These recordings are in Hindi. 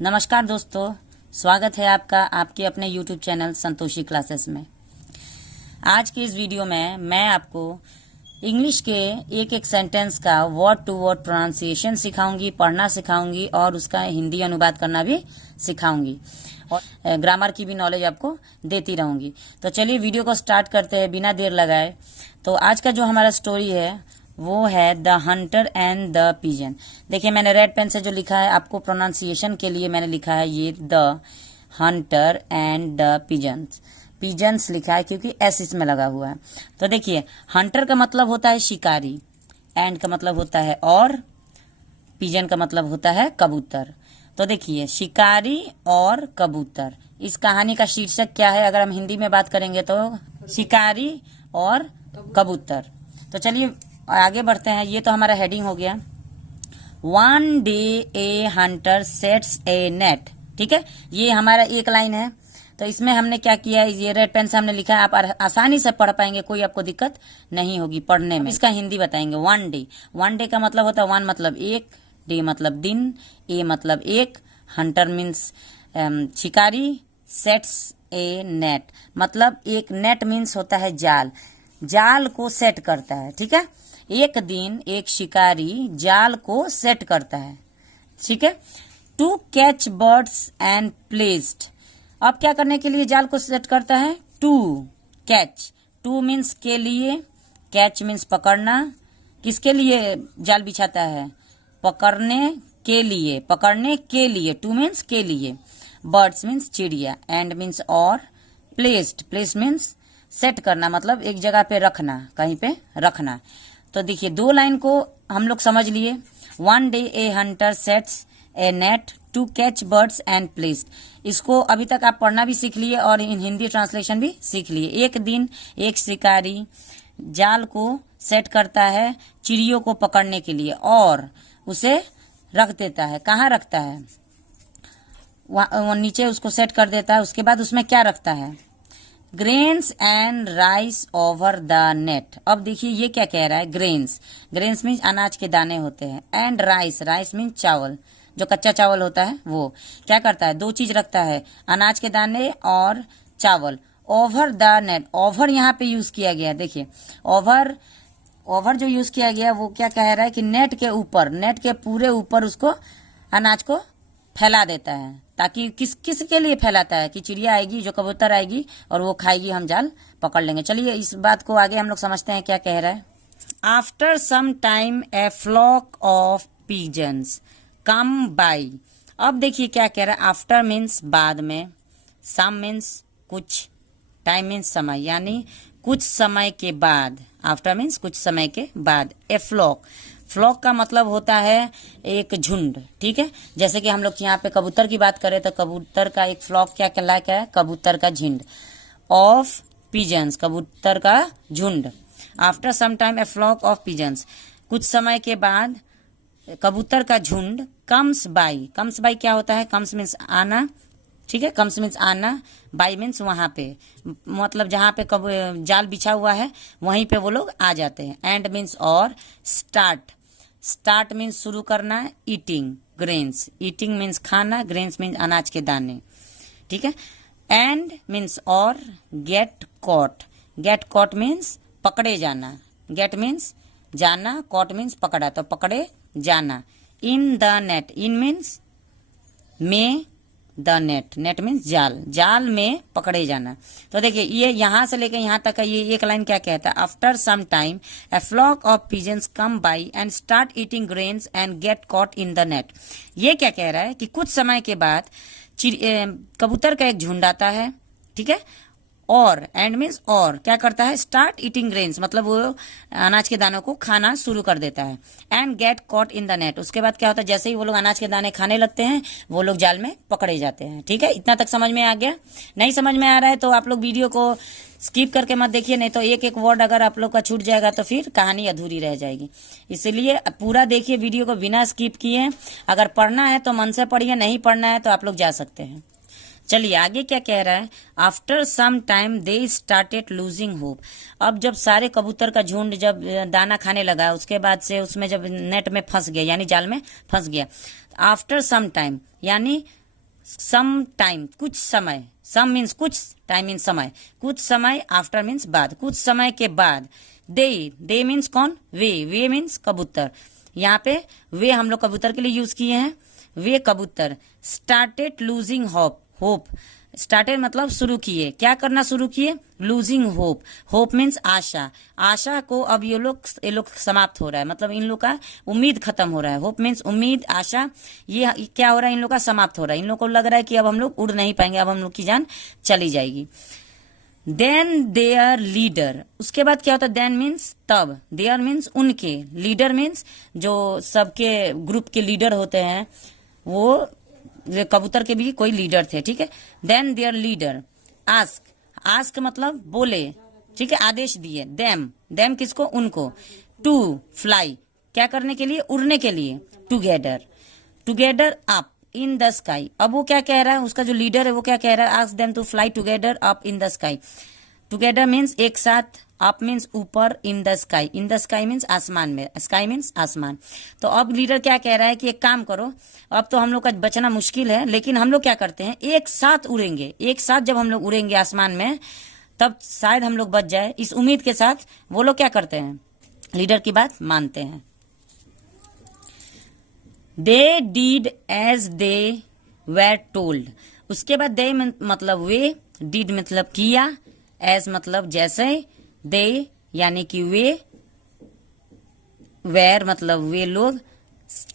नमस्कार दोस्तों, स्वागत है आपका आपके अपने YouTube चैनल संतोषी क्लासेस में। आज के इस वीडियो में मैं आपको इंग्लिश के एक एक सेंटेंस का वर्ड टू वर्ड प्रोनाउंसिएशन सिखाऊंगी, पढ़ना सिखाऊंगी और उसका हिंदी अनुवाद करना भी सिखाऊंगी और ग्रामर की भी नॉलेज आपको देती रहूंगी। तो चलिए वीडियो को स्टार्ट करते हैं बिना देर लगाए। तो आज का जो हमारा स्टोरी है वो है the hunter and the pigeon. देखिए मैंने रेड पेन से जो लिखा है आपको प्रोनाउंसिएशन के लिए मैंने लिखा है ये the hunter and the pigeons. Pigeons लिखा है क्योंकि एस इसमें लगा हुआ है। तो देखिए हंटर का मतलब होता है शिकारी, एंड का मतलब होता है और, पिजन का मतलब होता है कबूतर। तो देखिए शिकारी और कबूतर, इस कहानी का शीर्षक क्या है अगर हम हिंदी में बात करेंगे तो शिकारी और कबूतर। तो चलिए आगे बढ़ते हैं। ये तो हमारा हेडिंग हो गया। One day a hunter sets a net. ठीक है, ये हमारा एक लाइन है। तो इसमें हमने क्या किया है, ये रेड पेन से हमने लिखा है, आप आसानी से पढ़ पाएंगे, कोई आपको दिक्कत नहीं होगी पढ़ने में। इसका हिंदी बताएंगे। वन डे, वन डे का मतलब होता है वन मतलब एक, डे मतलब दिन, ए मतलब एक, हंटर मीन्स शिकारी, सेट्स ए नेट मतलब एक, नेट मीन्स होता है जाल, जाल को सेट करता है। ठीक है, एक दिन एक शिकारी जाल को सेट करता है। ठीक है, to catch birds and placed. अब क्या करने के लिए जाल को सेट करता है? टू कैच, टू मीन्स के लिए, कैच मीन्स पकड़ना। किसके लिए जाल बिछाता है? पकड़ने के लिए, पकड़ने के लिए, टू मीन्स के लिए, बर्ड्स मीन्स चिड़िया, एंड मीन्स और, प्लेस्ड, प्लेस्ड मीन्स सेट करना मतलब एक जगह पे रखना, कहीं पे रखना। तो देखिए दो लाइन को हम लोग समझ लिए। One day a hunter sets a net to catch birds and placed. इसको अभी तक आप पढ़ना भी सीख लिए और इन हिंदी ट्रांसलेशन भी सीख लिए। एक दिन एक शिकारी जाल को सेट करता है चिड़ियों को पकड़ने के लिए और उसे रख देता है। कहाँ रखता है? वहाँ नीचे उसको सेट कर देता है। उसके बाद उसमें क्या रखता है? Grains and rice over the net. अब देखिए ये क्या कह रहा है? ग्रेन्स, ग्रेन्स मीन्स अनाज के दाने होते हैं, एंड राइस, राइस मीन्स चावल, जो कच्चा चावल होता है वो। क्या करता है? दो चीज रखता है, अनाज के दाने और चावल। ओवर द नेट, ओवर यहाँ पे यूज किया गया। देखिए ओवर, ओवर जो यूज किया गया वो क्या कह रहा है कि नेट के ऊपर, नेट के पूरे ऊपर उसको अनाज को फैला देता है। ताकि किस किस के लिए फैलाता है? कि चिड़िया आएगी, जो कबूतर आएगी और वो खाएगी, हम जाल पकड़ लेंगे। चलिए इस बात को आगे हम लोग समझते हैं क्या कह रहा है। After some time a flock of pigeons come by. अब देखिए क्या कह रहा है। आफ्टर मीन्स बाद में, सम मीन्स कुछ, टाइम मीन्स समय, यानी कुछ समय के बाद। आफ्टर मीन्स कुछ समय के बाद। ए फ्लॉक, फ्लॉक का मतलब होता है एक झुंड। ठीक है, जैसे कि हम लोग यहाँ पे कबूतर की बात करें तो कबूतर का एक फ्लॉक क्या कहलाता है? कबूतर का झुंड। ऑफ पिजन्स, कबूतर का झुंड। After some time a flock of pigeons, कुछ समय के बाद कबूतर का झुंड। कम्स बाई, कम्स बाई क्या होता है? कम्स मीन्स आना। ठीक है, कम्स मीन्स आना, बाई मीन्स वहां पे, मतलब जहां पे जाल बिछा हुआ है वहीं पे वो लोग आ जाते हैं। एंड मीन्स और, स्टार्ट, स्टार्ट मीन्स शुरू करना। ईटिंग ग्रेन्स, ईटिंग मीन्स खाना, ग्रेन्स मीन्स अनाज के दाने। ठीक है, एंड मीन्स और, get caught, get caught means पकड़े जाना, गेट मीन्स जाना, कॉट मीन्स पकड़ा, तो पकड़े जाना। इन द नेट, इन मीन्स में, द नेट, नेट मीन्स जाल, जाल में पकड़े जाना। तो देखिए ये यहां से लेकर यहां तक का ये एक लाइन क्या कहता है? After some time a flock of pigeons come by and start eating grains and get caught in the net. ये क्या कह रहा है कि कुछ समय के बाद कबूतर का एक झुंड आता है। ठीक है, और, एंड मीन्स और, क्या करता है? स्टार्ट ईटिंग ग्रेन्स मतलब वो अनाज के दानों को खाना शुरू कर देता है। And get caught in the net, उसके बाद क्या होता है? जैसे ही वो लोग अनाज के दाने खाने लगते हैं वो लोग जाल में पकड़े जाते हैं। ठीक है, इतना तक समझ में आ गया? नहीं समझ में आ रहा है तो आप लोग वीडियो को स्किप करके मत देखिए, नहीं तो एक एक वर्ड अगर आप लोग का छूट जाएगा तो फिर कहानी अधूरी रह जाएगी। इसलिए पूरा देखिए वीडियो को बिना स्किप किए। अगर पढ़ना है तो मन से पढ़िए, नहीं पढ़ना है तो आप लोग जा सकते हैं। चलिए आगे क्या कह रहा है। After some time they started losing hope. अब जब सारे कबूतर का झुंड जब दाना खाने लगा, उसके बाद से उसमें जब नेट में फंस गया यानी जाल में फंस गया, आफ्टर सम टाइम यानी सम टाइम कुछ समय, सम मीन्स कुछ, टाइम मीन्स समय, कुछ समय, आफ्टर मीन्स बाद, कुछ समय के बाद। दे मीन्स कौन, वे मीन्स कबूतर। यहाँ पे वे हम लोग कबूतर के लिए यूज किए हैं, वे कबूतर। स्टार्टेड लूजिंग होप, स्टार्टेड मतलब शुरू किए, क्या करना शुरू किए, लूजिंग होप। होप मीन्स आशा, आशा को अब ये लोग समाप्त हो रहा है, मतलब इन लोग का उम्मीद खत्म हो रहा है। होप मीन्स उम्मीद, आशा, ये क्या हो रहा है, इन लोग का समाप्त हो रहा है। इन लोग को लग रहा है कि अब हम लोग उड़ नहीं पाएंगे, अब हम लोग की जान चली जाएगी। देन देयर लीडर, उसके बाद क्या होता है, देन मीन्स तब, देयर मीन्स उनके, लीडर मीन्स जो सबके ग्रुप के लीडर होते हैं, वो कबूतर के भी कोई लीडर थे, ठीक है। देन देयर लीडर आस्क मतलब बोले, ठीक है, आदेश दिए। देम किसको, उनको। टू फ्लाई, क्या करने के लिए, उड़ने के लिए। Together up in the sky, अब वो क्या कह रहा है, उसका जो लीडर है वो क्या कह रहा है, ask them to fly together up in the sky. Together means एक साथ, अप मीन्स ऊपर, इन द स्काई मीन्स आसमान में, स्काई मीन्स आसमान। तो अब लीडर क्या कह रहा है कि एक काम करो, अब तो हम लोग का बचना मुश्किल है, लेकिन हम लोग क्या करते हैं, एक साथ उड़ेंगे, एक साथ जब हम लोग उड़ेंगे आसमान में तब शायद हम लोग बच जाए, इस उम्मीद के साथ वो लोग क्या करते हैं, लीडर की बात मानते हैं। They did as they were told, उसके बाद दे मतलब वे, डीड मतलब किया, एज मतलब जैसे, दे यानी कि वे, वेर मतलब वे लोग,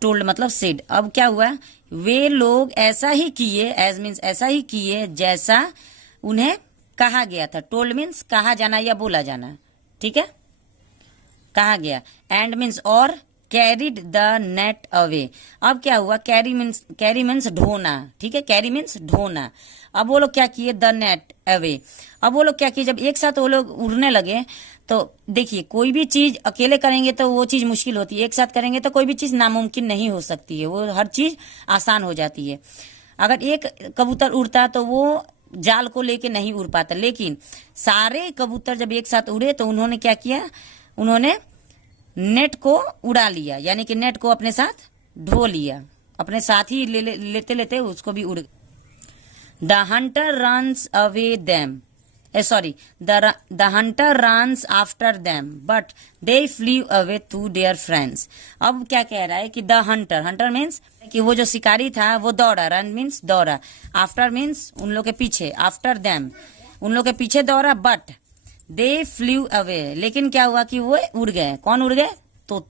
टोल्ड मतलब सेड। अब क्या हुआ, वे लोग ऐसा ही किए, एज मीन्स ऐसा ही किए जैसा उन्हें कहा गया था। टोल्ड मीन्स कहा जाना या बोला जाना, ठीक है, कहा गया। एंड मीन्स और, कैरिड द नेट अवे, अब क्या हुआ, कैरी मीन्स ढोना, ठीक है, कैरी मीन्स ढोना। अब वो लोग क्या किए, द नेट अवे, अब वो लोग क्या किए, जब एक साथ वो लोग उड़ने लगे तो देखिए कोई भी चीज अकेले करेंगे तो वो चीज मुश्किल होती है, एक साथ करेंगे तो कोई भी चीज नामुमकिन नहीं हो सकती है, वो हर चीज आसान हो जाती है। अगर एक कबूतर उड़ता तो वो जाल को लेके नहीं उड़ पाता, लेकिन सारे कबूतर जब एक साथ उड़े तो उन्होंने क्या किया, उन्होंने नेट को उड़ा लिया, यानी कि नेट को अपने साथ ढो लिया, अपने साथ ही लेते लेते उसको भी उड़। The Hunter runs away them, the hunter runs after them but they flew away to their friends। अब क्या कह रहा है कि the hunter मीन्स कि वो जो शिकारी था वो दौड़ा, रन मीन्स दौड़ा, आफ्टर मीन्स उन लोग के पीछे, आफ्टर देम उन लोग के पीछे दौड़ा, बट दे फ्लू अवे, लेकिन क्या हुआ कि वो उड़ गए। कौन उड़ गए, तो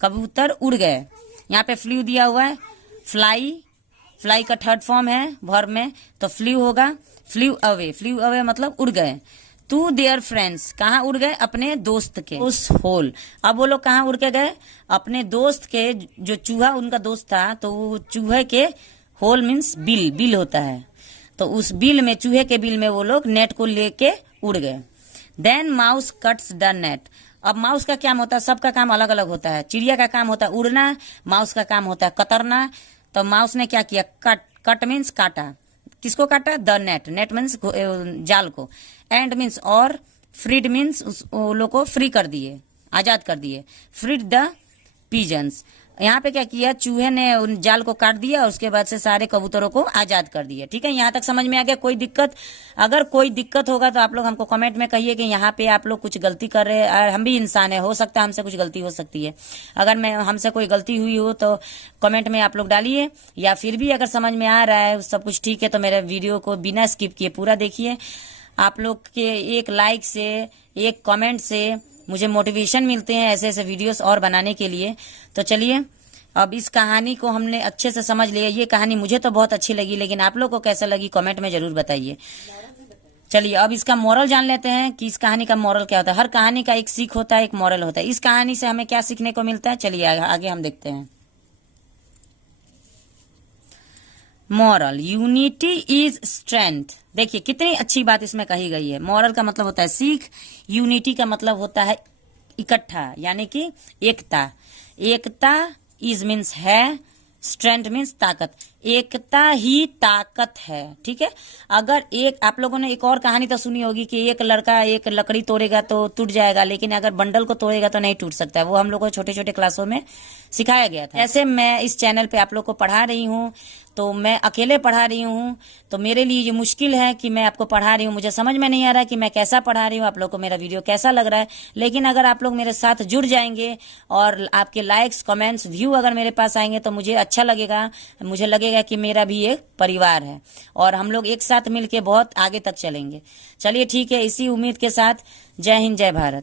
कबूतर उड़ गए। यहाँ पे फ्लू दिया हुआ है, फ्लाई का थर्ड फॉर्म है वर्ब में, तो फ्लू होगा, फ्लू अवे मतलब उड़ गए। टू देयर फ्रेंड्स, कहाँ उड़ गए, अपने दोस्त के, उस होल। अब वो लोग कहाँ उड़ के गए, अपने दोस्त के, जो चूहा उनका दोस्त था तो वो चूहे के, होल मीन्स बिल होता है, तो उस बिल में, चूहे के बिल में वो लोग नेट को लेके उड़ गए। Then mouse cuts the net, अब माउस का काम होता है, सबका काम अलग अलग होता है। चिड़िया का काम होता है उड़ना, माउस का काम होता है कतरना। तो माउस ने क्या किया, कट मीन्स काटा, किसको काटा, द नेट मीन्स जाल को। एंड मीन्स और, फ्रीड मीन्स उस लोग को फ्री कर दिए, आजाद कर दिए। फ्रीड द पिजन्स, यहाँ पे क्या किया, चूहे ने उन जाल को काट दिया और उसके बाद से सारे कबूतरों को आजाद कर दिया। ठीक है, यहाँ तक समझ में आ गया। कोई दिक्कत, अगर कोई दिक्कत होगा तो आप लोग हमको कमेंट में कहिए कि यहाँ पे आप लोग कुछ गलती कर रहे हैं। हम भी इंसान है, हो सकता है हमसे कुछ गलती हो सकती है। अगर हमसे कोई गलती हुई हो तो कमेंट में आप लोग डालिए, या फिर भी अगर समझ में आ रहा है सब कुछ ठीक है तो मेरे वीडियो को बिना स्किप किए पूरा देखिए। आप लोग के एक लाइक से, एक कमेंट से मुझे मोटिवेशन मिलते हैं ऐसे ऐसे वीडियोस और बनाने के लिए। तो चलिए, अब इस कहानी को हमने अच्छे से समझ लिया। ये कहानी मुझे तो बहुत अच्छी लगी, लेकिन आप लोग को कैसा लगी कमेंट में जरूर बताइए। चलिए, अब इसका मोरल जान लेते हैं कि इस कहानी का मोरल क्या होता है। हर कहानी का एक सीख होता है, एक मोरल होता है। इस कहानी से हमें क्या सीखने को मिलता है, चलिए आगे हम देखते हैं। Moral, unity is strength. देखिए कितनी अच्छी बात इसमें कही गई है। मॉरल का मतलब होता है सीख, यूनिटी का मतलब होता है इकट्ठा, यानी कि एकता। एकता इज मीन्स है, स्ट्रेंथ मीन्स ताकत। एकता ही ताकत है। ठीक है, अगर एक आप लोगों ने एक और कहानी तो सुनी होगी कि एक लड़का एक लकड़ी तोड़ेगा तो टूट जाएगा, लेकिन अगर बंडल को तोड़ेगा तो नहीं टूट सकता है। वो हम लोग को छोटे छोटे क्लासों में सिखाया गया था। ऐसे मैं इस चैनल पे आप लोग को पढ़ा रही हूँ, तो मैं अकेले पढ़ा रही हूँ, तो मेरे लिए ये मुश्किल है कि मैं आपको पढ़ा रही हूँ। मुझे समझ में नहीं आ रहा कि मैं कैसा पढ़ा रही हूँ, आप लोग को मेरा वीडियो कैसा लग रहा है। लेकिन अगर आप लोग मेरे साथ जुड़ जाएंगे और आपके लाइक्स कमेंट्स व्यू अगर मेरे पास आएंगे तो मुझे अच्छा लगेगा। मुझे लगेगा कि मेरा भी एक परिवार है और हम लोग एक साथ मिलके बहुत आगे तक चलेंगे। चलिए ठीक है, इसी उम्मीद के साथ जय हिंद जय भारत।